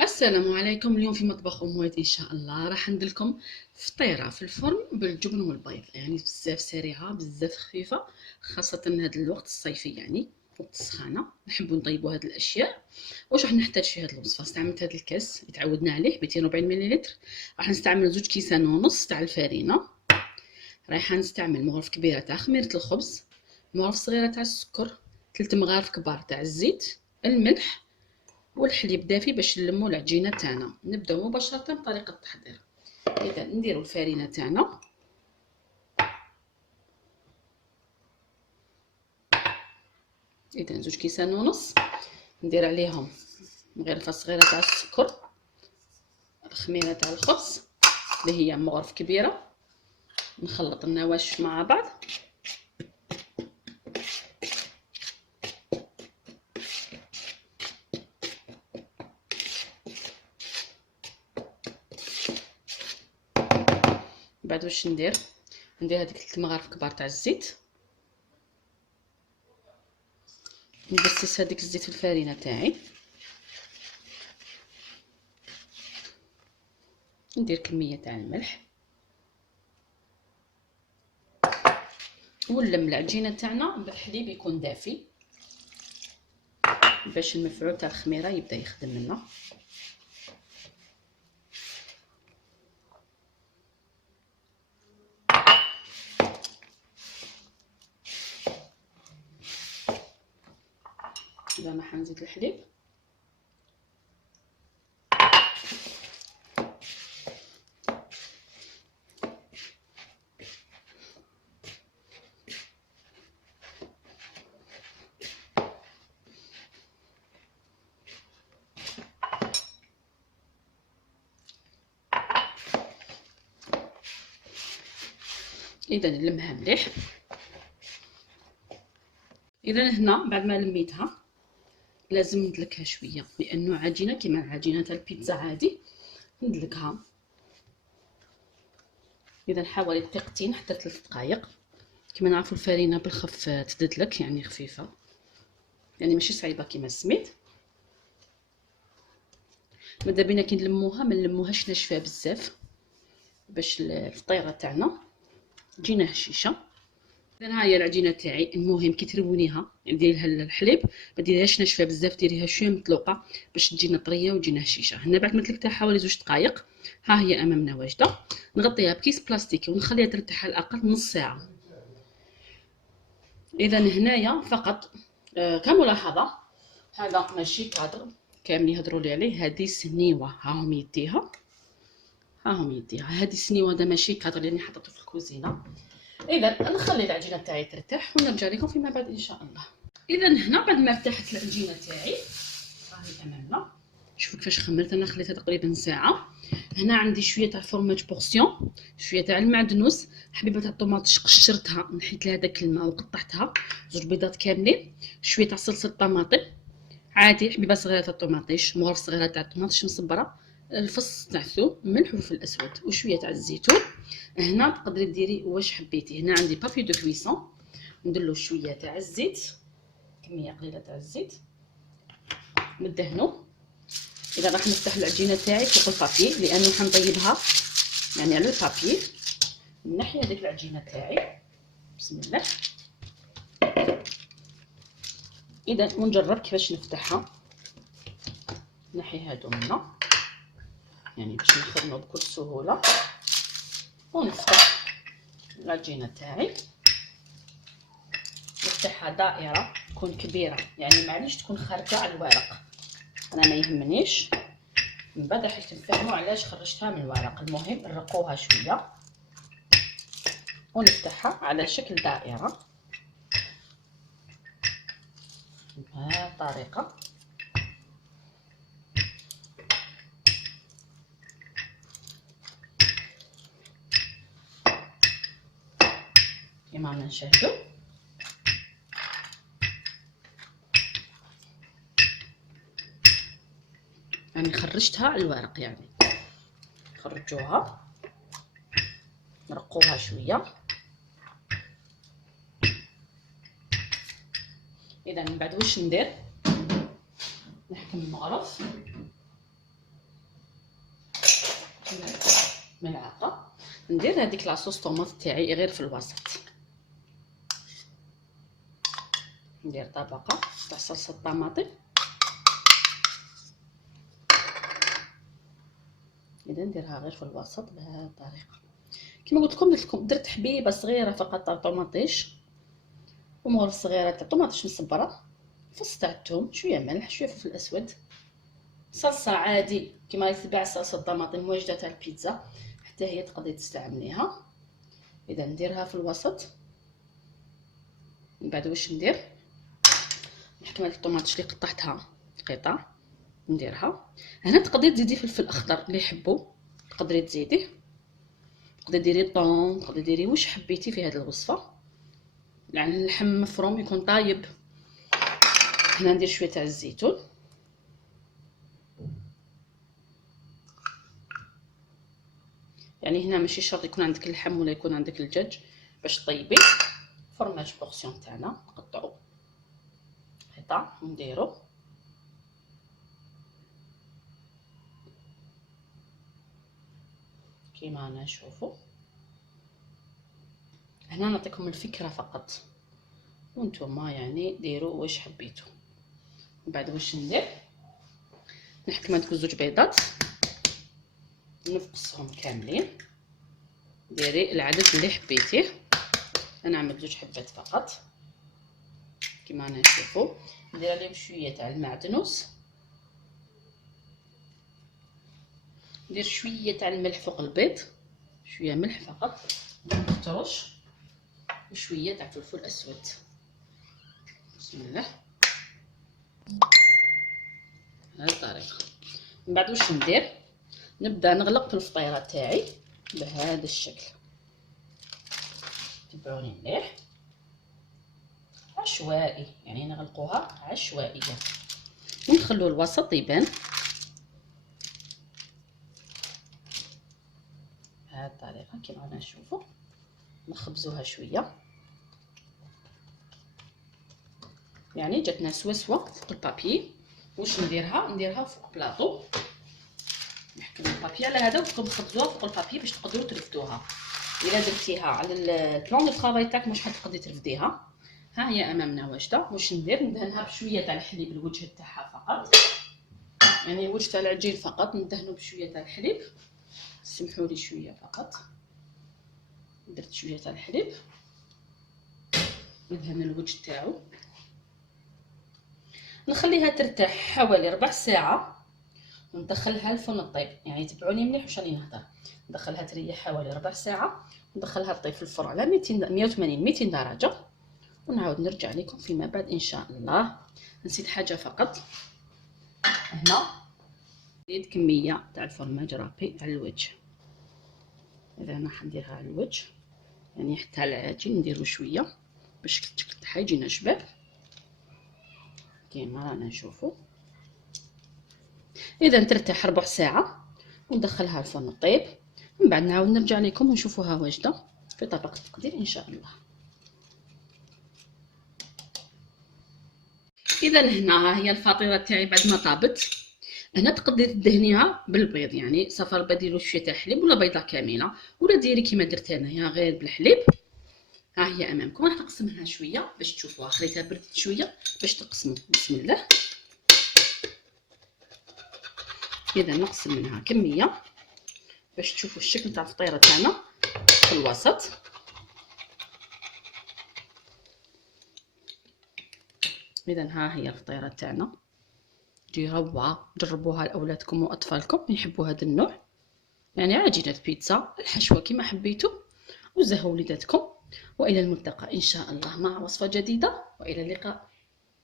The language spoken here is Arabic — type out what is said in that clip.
السلام عليكم. اليوم في مطبخ واد ان شاء الله راح ندير لكم فطيره في الفرن بالجبن والبيض، يعني بزاف سريعه بزاف خفيفه، خاصه هذا الوقت الصيفي، يعني وقت السخانه نحبوا نطيبوا هذه الاشياء. واش راح نحتاج في هذه الوصفه؟ استعملت هذا الكاس اللي تعودنا عليه 240 ملل. راح نستعمل 2 كيسان ونص تاع الفارينه. رايحه نستعمل مغرف كبيره تاع خميره الخبز، مغرف صغيره تاع السكر، 3 مغارف كبار تاع الزيت، الملح والحليب دافي باش نلمو العجينه تاعنا. نبداو مباشره بطريقه التحضير. اذا نديرو الفارينه تاعنا، اذا 2 كيسان ونص. ندير عليهم مغرفه صغيره تاع السكر، الخميره تاع الخبز اللي هي مغرف كبيره. نخلط النواشف مع بعض. بعد واش ندير هذيك 3 مغارف كبار تاع الزيت. نبسس هذيك الزيت في الفارينه تاعي. ندير كميه تاع الملح ونلم العجينه تاعنا بالحليب يكون دافي باش المفعول تاع الخميره يبدا يخدم لنا. اذا ما حنزيد الحليب. اذا نلمها مليح. اذا هنا بعد ما لميتها لازم ندلكها شويه، لانه عجينه كيما العجينه تاع البيتزا عادي ندلكها. اذا حوالي دقيقتين حتى 3 دقائق. كما نعرفوا الفرينه بالخف تدلك، يعني خفيفه، يعني ماشي صعيبه كيما السميد. ماذا بينا كي نلموها ما نلموهاش ناشفه بزاف باش الفطيره تاعنا تجينا هشيشه. اذا ها هي العجينه تاعي. المهم كي ترونيها ديري لها الحليب، ما ديريهاش ناشفه بزاف، ديريها شويه مطلوقه باش تجينا طريه وتجينا هشيشه. هنا بعد ما تلكتها حوالي 2 دقائق، ها هي امامنا واجده. نغطيها بكيس بلاستيكي ونخليها ترتاح على الاقل نص ساعه. اذا هنايا فقط كملاحظه، هذا ماشي كادر كامل يهضروا لي عليه، هذه سنيوه. ها هم يديها هذه سنيوه، هذا ماشي كادر لاني حطيته في الكوزينه. اذا نخلي العجينه تاعي ترتاح ونرجع لكم فيما بعد ان شاء الله. اذا هنا بعد ما ارتاحت العجينه تاعي راهي امامنا. شوفوا كيفاش خمرت انا، خليتها تقريبا ساعه. هنا عندي شويه تاع فرماج بورسيون، شويه تاع المعدنوس، حبيبه تاع الطوماط قشرتها نحيت لها داك الماء وقطعتها، 2 بيضات كاملين، شويه تاع صلصه طماطم عادي، حبيبه صغيره تاع الطوماطيش، مغرف صغيره تاع الطوماطيش مصبره، الفص تاع الثوم، ملح وفلفل اسود وشويه تاع الزيتون. هنا تقدري ديري واش حبيتي. هنا عندي بابي دو كويسون، ندير له شويه تاع الزيت، كميه قليله تاع الزيت ندهنو. اذا راح نفتح العجينه تاعي فوق البابي لانه حنطيبها يعني على البابي. نحي هذيك العجينه تاعي بسم الله. اذا ونجرب كيفاش نفتحها. نحي هادو منا يعني باش نخدمو بكل سهوله. ونفتح العجينه تاعي، نفتحها دائره تكون كبيره، يعني معليش تكون خارجه على الورق، انا ما يهمنيش. من بعد راح تفهموا علاش خرجتها من الورق. المهم نرقوها شويه ونفتحها على شكل دائره بهذه الطريقه. كما نشاهدوا يعني خرجتها على الورق، يعني خرجوها نرقوها شويه. اذا من بعد واش ندير؟ نحكم المغرف ملعقه. ندير هذيك لاصوص طوماط تاعي غير في الوسط، ندير طبقه تاع صلصه الطماطم. اذا نديرها غير في الوسط بهذه الطريقه. كما قلت لكم درت حبيبه صغيره فقط تاع طوماطيش ومغرف صغيره تاع طوماطيش مصبره، فص تاع الثوم، شويه ملح، شويه فلفل اسود، صلصه عادي كما يتباع صلصه الطماطم واجده تاع البيتزا حتى هي تقدري تستعمليها. اذا نديرها في الوسط. من بعد واش ندير، نحكم هذيك الطوماطيش اللي قطعتها قطع نديرها. هنا تقدري تزيدي فلفل اخضر اللي يحبوا تقدري تزيديه، تقدري ديري طون، تقدري ديري واش حبيتي في هذه الوصفه. يعني اللحم مفروم يكون طايب. هنا ندير شويه تاع الزيتون، يعني هنا ماشي شرط يكون عندك اللحم ولا يكون عندك الدجاج باش طيبي. فرماج بورسيون تاعنا نقطعو قطع ونديرو. كيما انا نشوفو. هنا نعطيكم الفكره فقط وانتم يعني ديروا واش حبيتو. من بعد واش ندير، نحكم هذوك زوج بيضات نفقصهم كاملين، ديري العدد اللي حبيتيه. انا عملت زوج حبات فقط كما انا نشوفو. ندير عليهم شويه تاع المعدنوس، ندير شويه تاع الملح فوق البيض، شويه ملح فقط ترش، وشويه تاع فلفل اسود. بسم الله بهذه الطريقه. من بعد واش ندير، نبدا نغلق في الفطيره تاعي بهذا الشكل. تبعوني مليح، عشوائي يعني نغلقوها عشوائيا ونخلو الوسط يبان بهذه الطريقه كما رانا نشوفوا. نخبزوها شويه يعني جاتنا سواسوه فوق البابي. واش نديرها فوق بلاطو، نحكم البابي على هذا وكم تخبزوها فوق البابي باش تقدروا ترفدوها. الا درتيها على البلان دو طرافاي تاعك مش حتقدري ترفديها. ها هي امامنا واجده. واش ندهنها بشويه تاع الحليب الوجه تاعها فقط، يعني الوجه تاع العجين فقط ندهنو بشويه تاع الحليب. سمحوا لي شويه فقط، درت شويه تاع الحليب ندهن الوجه تاعو. نخليها ترتاح حوالي ربع ساعه وندخلها الفرن الطيب. يعني تبعوني مليح واش راني نهضر. ندخلها تريح حوالي ربع ساعه وندخلها طيب في الفرن على 180 درجه ونعاود نرجع لكم فيما بعد ان شاء الله. نسيت حاجه فقط، هنا نزيد كميه تاع الفرماج رابي على الوجه. اذا انا حنديرها على الوجه يعني حتى على العجين نديرو شويه باش الشكل تاعها يجينا شباب كيما رانا نشوفوا. اذا ترتاح ربع ساعه وندخلها الفرن الطيب. من بعد نعاود نرجع لكم ونشوفوها واجده في طبق التقدير ان شاء الله. اذا هنا هي الفطيره تاعي بعد ما طابت. هنا تقدري تدهنيها بالبيض، يعني صفر بديلو شويه تاع حليب ولا بيضه كامله، ولا ديري كيما درت انايا غير بالحليب. ها هي امامكم. راح نقسمها شويه باش تشوفوها، خليتها بردت شويه باش تقسموا. بسم الله. اذا نقسم منها كميه باش تشوفوا الشكل تاع الفطيره تاعنا في الوسط. اذا ها هي الفطيره تاعنا، تجي روعه. جربوها لاولادكم واطفالكم يحبوا هذا النوع، يعني عجينه بيتزا الحشوه كما حبيتوا. وزهوا وليداتكم، والى الملتقى ان شاء الله مع وصفه جديده، والى اللقاء.